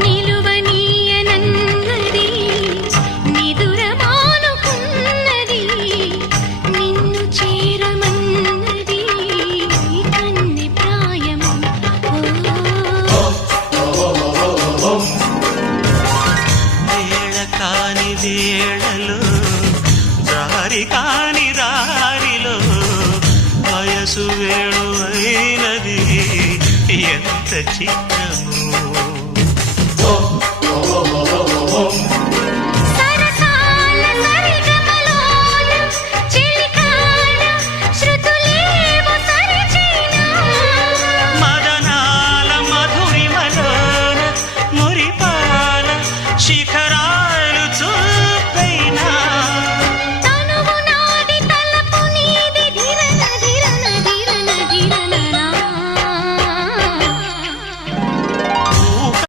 నిలువనీయనన్నది నిదురమానుకున్నది నిన్ను చేరమన్నది కన్నె ప్రాయము వేళ కాని వేళలో దారి కాని దారిలో వయసు వేణు అయినది ఎంత చిత్ర